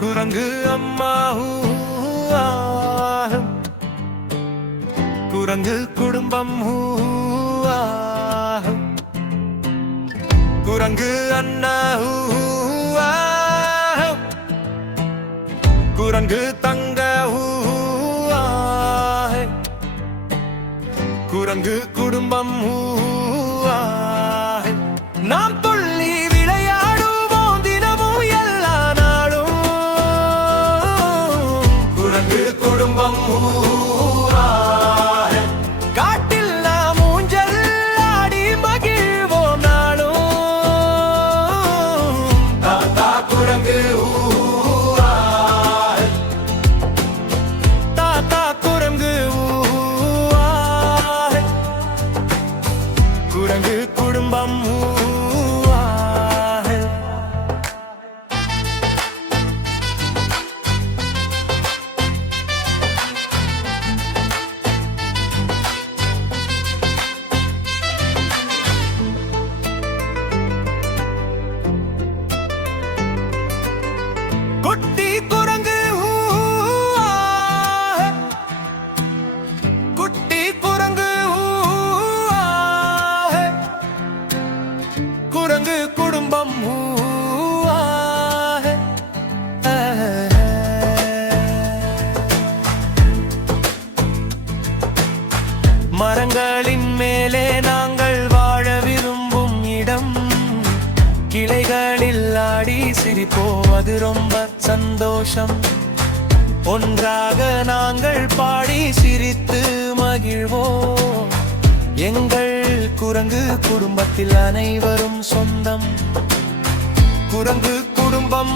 குரங்கு அம்மா குரங்கு குடும்பம் குரங்கு அண்ணா குரங்கு தங்க குரங்கு குடும்பம் நாம் துள்ளி விளையாடுவோம் தினமும் எல்லா நாளும் குரங்கு குடும்பம் காட்டில் நாம் ஊஞ்சல் ஆடி மகிழ்வோம் நாளும் தாத்தா குரங்கு தாத்தா குரங்கு குரங்கு குடும்பம் குட்டி குரங்கு குட்டி குரங்கு குரங்கு குடும்பம் மரங்களின் மேலே நாங்கள் வாழ விரும்பும் இடம் கிளைகளில் ஆடி சிரிப்போம் அது ரொம்ப சந்தோஷம் ஒன்றாக நாங்கள் பாடி சிரித்து மகிழ்வோம் எங்கள் குரங்கு குடும்பத்தில் அனைவரும் சொந்தம் குரங்கு குடும்பம்